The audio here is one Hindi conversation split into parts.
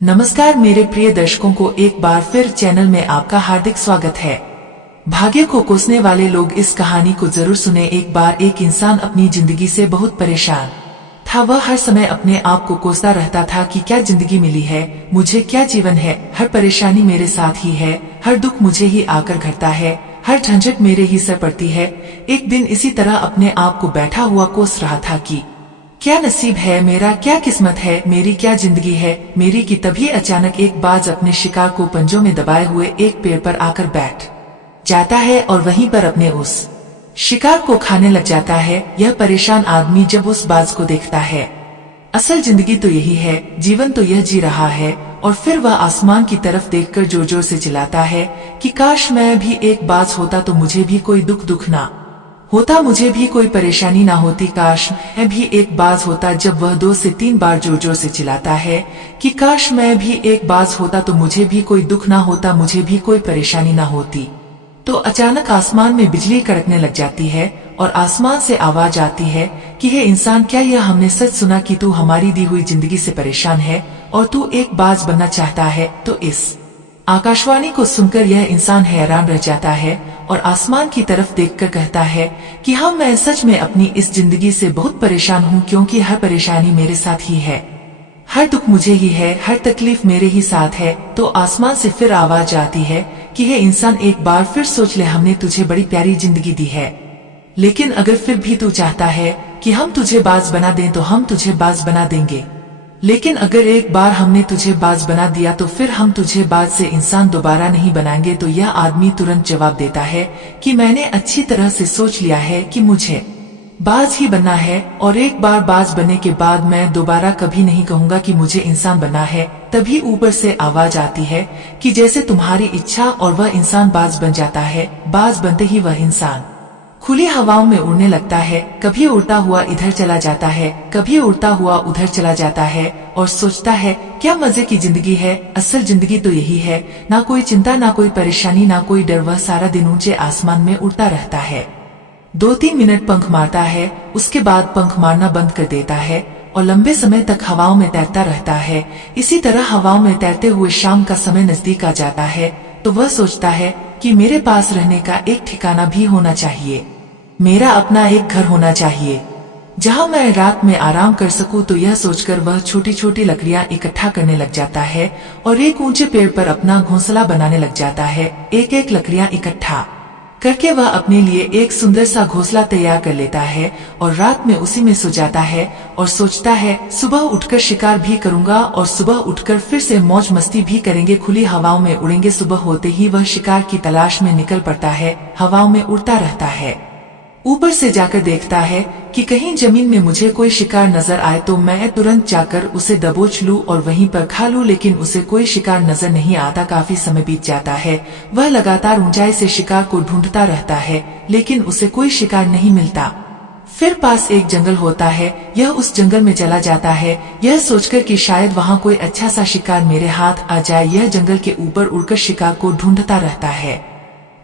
नमस्कार मेरे प्रिय दर्शकों को एक बार फिर चैनल में आपका हार्दिक स्वागत है। भाग्य को कोसने वाले लोग इस कहानी को जरूर सुने। एक बार एक इंसान अपनी जिंदगी से बहुत परेशान था। वह हर समय अपने आप को कोसता रहता था कि क्या जिंदगी मिली है, मुझे क्या जीवन है, हर परेशानी मेरे साथ ही है, हर दुख मुझे ही आकर घटता है, हर झंझट मेरे ही सर पड़ती है। एक दिन इसी तरह अपने आप को बैठा हुआ कोस रहा था कि क्या नसीब है मेरा, क्या किस्मत है मेरी, क्या जिंदगी है मेरी कि तभी अचानक एक बाज अपने शिकार को पंजों में दबाए हुए एक पेड़ पर आकर बैठ जाता है और वहीं पर अपने उस शिकार को खाने लग जाता है। यह परेशान आदमी जब उस बाज को देखता है, असल जिंदगी तो यही है, जीवन तो यह जी रहा है, और फिर वह आसमान की तरफ देखकर जोर जोर से चिल्लाता है कि काश मैं भी एक बाज होता तो मुझे भी कोई दुख ना होता, मुझे भी कोई परेशानी ना होती, काश मैं भी एक बाज होता। जब वह 2 से 3 बार जोर जोर से चिल्लाता है कि काश मैं भी एक बाज होता तो मुझे भी कोई दुख ना होता, मुझे भी कोई परेशानी ना होती, तो अचानक आसमान में बिजली कड़कने लग जाती है और आसमान से आवाज आती है कि हे इंसान, क्या यह हमने सच सुना कि तू हमारी दी हुई जिंदगी से परेशान है और तू एक बाज बनना चाहता है। तो इस आकाशवाणी को सुनकर यह इंसान हैरान रह जाता है और आसमान की तरफ देखकर कहता है कि हाँ, मैं सच में अपनी इस जिंदगी से बहुत परेशान हूँ, क्योंकि हर परेशानी मेरे साथ ही है, हर दुख मुझे ही है, हर तकलीफ मेरे ही साथ है। तो आसमान से फिर आवाज आती है कि हे इंसान, एक बार फिर सोच ले, हमने तुझे बड़ी प्यारी जिंदगी दी है, लेकिन अगर फिर भी तू चाहता है कि हम तुझे बाज बना दें तो हम तुझे बाज बना देंगे, लेकिन अगर एक बार हमने तुझे बाज बना दिया तो फिर हम तुझे बाज से इंसान दोबारा नहीं बनाएंगे। तो यह आदमी तुरंत जवाब देता है कि मैंने अच्छी तरह से सोच लिया है कि मुझे बाज ही बनना है, और एक बार बाज बनने के बाद मैं दोबारा कभी नहीं कहूंगा कि मुझे इंसान बनना है। तभी ऊपर से आवाज आती है कि जैसे तुम्हारी इच्छा, और वह इंसान बाज बन जाता है। बाज बनते ही वह इंसान खुली हवाओं में उड़ने लगता है, कभी उड़ता हुआ इधर चला जाता है, कभी उड़ता हुआ उधर चला जाता है, और सोचता है क्या मजे की जिंदगी है, असल जिंदगी तो यही है, ना कोई चिंता, ना कोई परेशानी, ना कोई डर। वह सारा दिन ऊंचे आसमान में उड़ता रहता है, 2-3 मिनट पंख मारता है, उसके बाद पंख मारना बंद कर देता है और लंबे समय तक हवाओं में तैरता रहता है। इसी तरह हवाओं में तैरते हुए शाम का समय नजदीक आ जाता है, तो वह सोचता है कि मेरे पास रहने का एक ठिकाना भी होना चाहिए, मेरा अपना एक घर होना चाहिए जहां मैं रात में आराम कर सकूं। तो यह सोचकर वह छोटी छोटी लकड़ियां इकट्ठा करने लग जाता है और एक ऊंचे पेड़ पर अपना घोंसला बनाने लग जाता है। एक एक लकड़ियां इकट्ठा करके वह अपने लिए एक सुंदर सा घोंसला तैयार कर लेता है और रात में उसी में सो जाता है और सोचता है सुबह उठकर शिकार भी करूंगा और सुबह उठकर फिर से मौज मस्ती भी करेंगे, खुली हवाओं में उड़ेंगे। सुबह होते ही वह शिकार की तलाश में निकल पड़ता है, हवाओं में उड़ता रहता है, ऊपर से जाकर देखता है कि कहीं जमीन में मुझे कोई शिकार नजर आए तो मैं तुरंत जाकर उसे दबोच लूं और वहीं पर खा लूं, लेकिन उसे कोई शिकार नजर नहीं आता। काफी समय बीत जाता है, वह लगातार ऊंचाई से शिकार को ढूंढता रहता है, लेकिन उसे कोई शिकार नहीं मिलता। फिर पास एक जंगल होता है, यह उस जंगल में चला जाता है, यह सोचकर कि शायद वहां कोई अच्छा सा शिकार मेरे हाथ आ जाए। यह जंगल के ऊपर उड़कर शिकार को ढूंढता रहता है,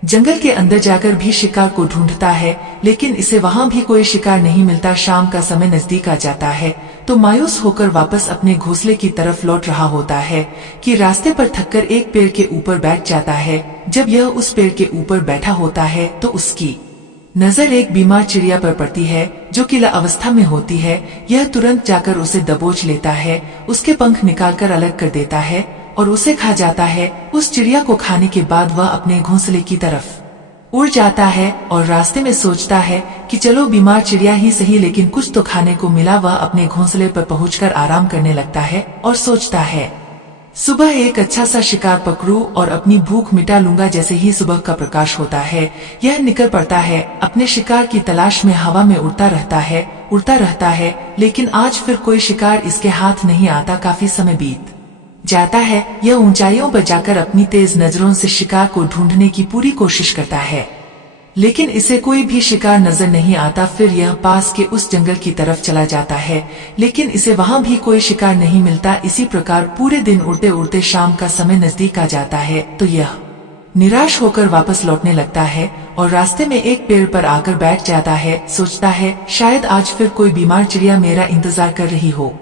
जंगल के अंदर जाकर भी शिकार को ढूंढता है, लेकिन इसे वहां भी कोई शिकार नहीं मिलता। शाम का समय नजदीक आ जाता है, तो मायूस होकर वापस अपने घोंसले की तरफ लौट रहा होता है कि रास्ते पर थककर एक पेड़ के ऊपर बैठ जाता है। जब यह उस पेड़ के ऊपर बैठा होता है तो उसकी नजर एक बीमार चिड़िया पर पड़ती है जो किला अवस्था में होती है। यह तुरंत जाकर उसे दबोच लेता है, उसके पंख निकालकर अलग कर देता है और उसे खा जाता है। उस चिड़िया को खाने के बाद वह अपने घोंसले की तरफ उड़ जाता है और रास्ते में सोचता है कि चलो बीमार चिड़िया ही सही, लेकिन कुछ तो खाने को मिला। वह अपने घोंसले पर पहुंचकर आराम करने लगता है और सोचता है सुबह एक अच्छा सा शिकार पकड़ूं और अपनी भूख मिटा लूंगा। जैसे ही सुबह का प्रकाश होता है, यह निकल पड़ता है अपने शिकार की तलाश में, हवा में उड़ता रहता है, लेकिन आज फिर कोई शिकार इसके हाथ नहीं आता। काफी समय बीत जाता है, यह ऊंचाइयों पर जाकर अपनी तेज नजरों से शिकार को ढूंढने की पूरी कोशिश करता है, लेकिन इसे कोई भी शिकार नजर नहीं आता। फिर यह पास के उस जंगल की तरफ चला जाता है, लेकिन इसे वहां भी कोई शिकार नहीं मिलता। इसी प्रकार पूरे दिन उड़ते उड़ते शाम का समय नजदीक आ जाता है, तो यह निराश होकर वापस लौटने लगता है और रास्ते में एक पेड़ पर आकर बैठ जाता है। सोचता है शायद आज फिर कोई बीमार चिड़िया मेरा इंतजार कर रही हो,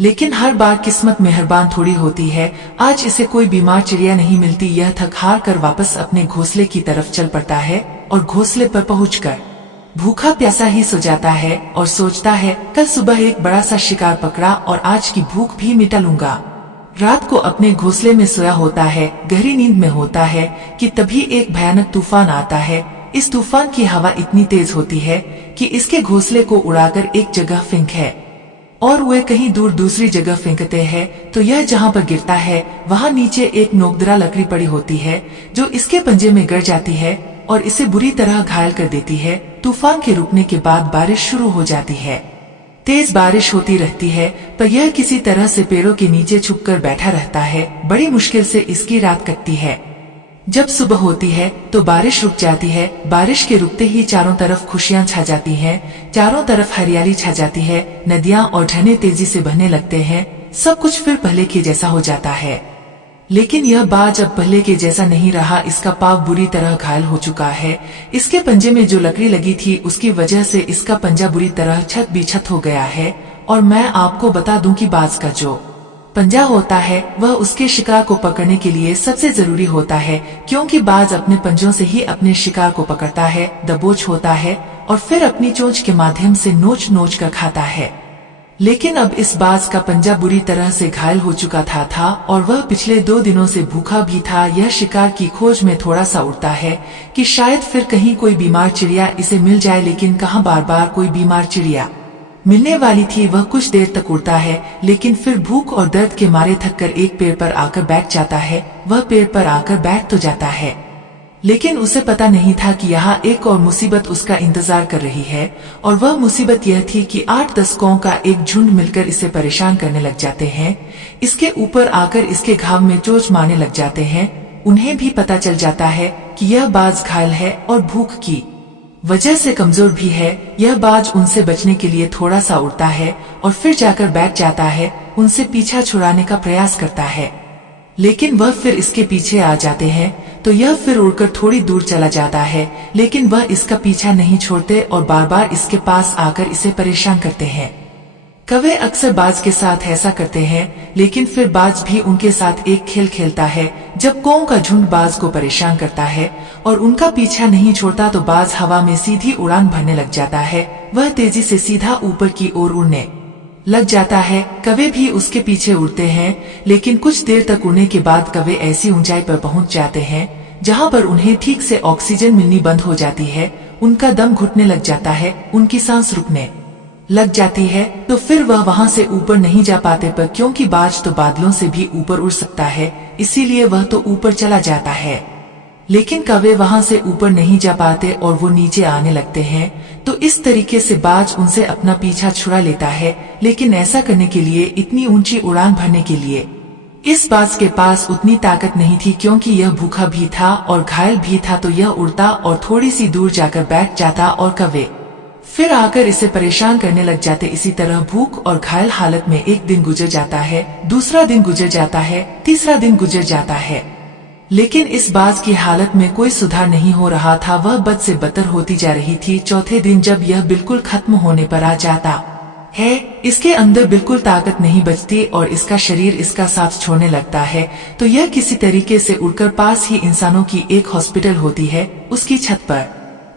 लेकिन हर बार किस्मत मेहरबान थोड़ी होती है। आज इसे कोई बीमार चिड़िया नहीं मिलती। यह थक हार कर वापस अपने घोंसले की तरफ चल पड़ता है और घोंसले पर पहुंचकर भूखा प्यासा ही सो जाता है और सोचता है कल सुबह एक बड़ा सा शिकार पकड़ा और आज की भूख भी मिटा लूंगा। रात को अपने घोंसले में सोया होता है, गहरी नींद में होता है कि तभी एक भयानक तूफान आता है। इस तूफान की हवा इतनी तेज होती है कि इसके घोंसले को उड़ाकर एक जगह फेंक है और वे कहीं दूर दूसरी जगह फेंकते हैं। तो यह जहाँ पर गिरता है वहाँ नीचे एक नोकदरा लकड़ी पड़ी होती है जो इसके पंजे में गड़ जाती है और इसे बुरी तरह घायल कर देती है। तूफान के रुकने के बाद बारिश शुरू हो जाती है। तेज बारिश होती रहती है पर यह किसी तरह से पेड़ों के नीचे छुपकर बैठा रहता है। बड़ी मुश्किल से इसकी रात कटती है। जब सुबह होती है तो बारिश रुक जाती है। बारिश के रुकते ही चारों तरफ खुशियां छा जाती हैं, चारों तरफ हरियाली छा जाती है। नदियां और झरने तेजी से बहने लगते हैं। सब कुछ फिर पहले के जैसा हो जाता है। लेकिन यह बाज अब पहले के जैसा नहीं रहा। इसका पाँव बुरी तरह घायल हो चुका है। इसके पंजे में जो लकड़ी लगी थी उसकी वजह से इसका पंजा बुरी तरह छत बिछत हो गया है। और मैं आपको बता दूं कि बाज का जो पंजा होता है वह उसके शिकार को पकड़ने के लिए सबसे जरूरी होता है, क्योंकि बाज अपने पंजों से ही अपने शिकार को पकड़ता है, दबोच होता है और फिर अपनी चोंच के माध्यम से नोच नोच कर खाता है। लेकिन अब इस बाज का पंजा बुरी तरह से घायल हो चुका था और वह पिछले 2 दिनों से भूखा भी था। यह शिकार की खोज में थोड़ा सा उड़ता है कि शायद फिर कहीं कोई बीमार चिड़िया इसे मिल जाए, लेकिन कहाँ बार बार कोई बीमार चिड़िया मिलने वाली थी। वह कुछ देर तक उड़ता है लेकिन फिर भूख और दर्द के मारे थककर एक पेड़ पर आकर बैठ जाता है। वह पेड़ पर आकर बैठ तो जाता है लेकिन उसे पता नहीं था कि यहाँ एक और मुसीबत उसका इंतजार कर रही है। और वह मुसीबत यह थी कि 8-10 कौओं का एक झुंड मिलकर इसे परेशान करने लग जाते हैं। इसके ऊपर आकर इसके घाव में चोंच मारने लग जाते हैं। उन्हें भी पता चल जाता है कि यह बाज घायल है और भूख की वजह से कमजोर भी है। यह बाज उनसे बचने के लिए थोड़ा सा उड़ता है और फिर जाकर बैठ जाता है। उनसे पीछा छुड़ाने का प्रयास करता है लेकिन वह फिर इसके पीछे आ जाते हैं। तो यह फिर उड़कर थोड़ी दूर चला जाता है लेकिन वह इसका पीछा नहीं छोड़ते और बार बार इसके पास आकर इसे परेशान करते हैं। कौवे अक्सर बाज के साथ ऐसा करते हैं लेकिन फिर बाज भी उनके साथ एक खेल खेलता है। जब कौओं का झुंड बाज को परेशान करता है और उनका पीछा नहीं छोड़ता तो बाज हवा में सीधी उड़ान भरने लग जाता है। वह तेजी से सीधा ऊपर की ओर उड़ने लग जाता है। कौवे भी उसके पीछे उड़ते हैं लेकिन कुछ देर तक उड़ने के बाद कौवे ऐसी ऊंचाई पर पहुंच जाते हैं जहां पर उन्हें ठीक से ऑक्सीजन मिलनी बंद हो जाती है। उनका दम घुटने लग जाता है, उनकी सांस रुकने लग जाती है। तो फिर वह वहां से ऊपर नहीं जा पाते पर क्योंकि बाज तो बादलों से भी ऊपर उड़ सकता है इसीलिए वह तो ऊपर चला जाता है। लेकिन कौवे वहां से ऊपर नहीं जा पाते और वो नीचे आने लगते हैं। तो इस तरीके से बाज उनसे अपना पीछा छुड़ा लेता है। लेकिन ऐसा करने के लिए, इतनी ऊंची उड़ान भरने के लिए इस बाज के पास उतनी ताकत नहीं थी, क्योंकि यह भूखा भी था और घायल भी था। तो यह उड़ता और थोड़ी सी दूर जाकर बैठ जाता और कौवे फिर आकर इसे परेशान करने लग जाते। इसी तरह भूख और घायल हालत में एक दिन गुजर जाता है, दूसरा दिन गुजर जाता है, तीसरा दिन गुजर जाता है लेकिन इस बाज की हालत में कोई सुधार नहीं हो रहा था। वह बद से बदतर होती जा रही थी। चौथे दिन जब यह बिल्कुल खत्म होने पर आ जाता है, इसके अंदर बिल्कुल ताकत नहीं बचती और इसका शरीर इसका साथ छोड़ने लगता है। तो यह किसी तरीके से उड़कर पास ही इंसानों की एक हॉस्पिटल होती है उसकी छत पर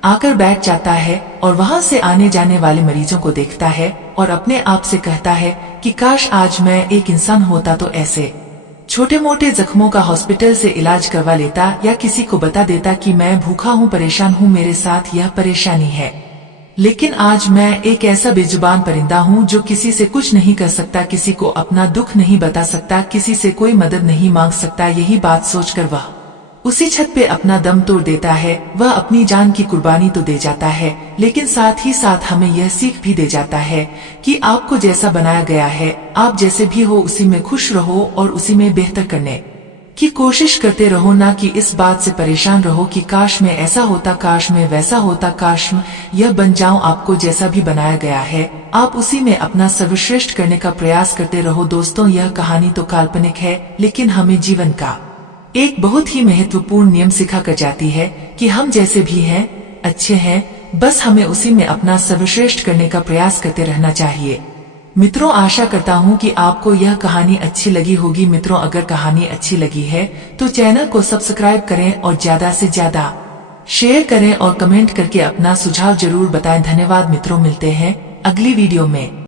आकर बैठ जाता है और वहां से आने जाने वाले मरीजों को देखता है और अपने आप से कहता है कि काश आज मैं एक इंसान होता तो ऐसे छोटे मोटे जख्मों का हॉस्पिटल से इलाज करवा लेता या किसी को बता देता कि मैं भूखा हूँ, परेशान हूँ, मेरे साथ यह परेशानी है। लेकिन आज मैं एक ऐसा बेजुबान परिंदा हूँ जो किसी से कुछ नहीं कर सकता, किसी को अपना दुख नहीं बता सकता, किसी से कोई मदद नहीं मांग सकता। यही बात सोचकर वह उसी छत पे अपना दम तोड़ देता है। वह अपनी जान की कुर्बानी तो दे जाता है लेकिन साथ ही साथ हमें यह सीख भी दे जाता है कि आपको जैसा बनाया गया है, आप जैसे भी हो उसी में खुश रहो और उसी में बेहतर करने की कोशिश करते रहो, ना कि इस बात से परेशान रहो कि काश में ऐसा होता, काश में वैसा होता, काश में यह बन जाऊं। आपको जैसा भी बनाया गया है आप उसी में अपना सर्वश्रेष्ठ करने का प्रयास करते रहो। दोस्तों, यह कहानी तो काल्पनिक है लेकिन हमें जीवन का एक बहुत ही महत्वपूर्ण नियम सिखा कर जाती है कि हम जैसे भी हैं अच्छे हैं, बस हमें उसी में अपना सर्वश्रेष्ठ करने का प्रयास करते रहना चाहिए। मित्रों, आशा करता हूँ कि आपको यह कहानी अच्छी लगी होगी। मित्रों, अगर कहानी अच्छी लगी है तो चैनल को सब्सक्राइब करें और ज्यादा से ज्यादा शेयर करें और कमेंट करके अपना सुझाव जरूर बताएं। धन्यवाद मित्रों, मिलते हैं अगली वीडियो में।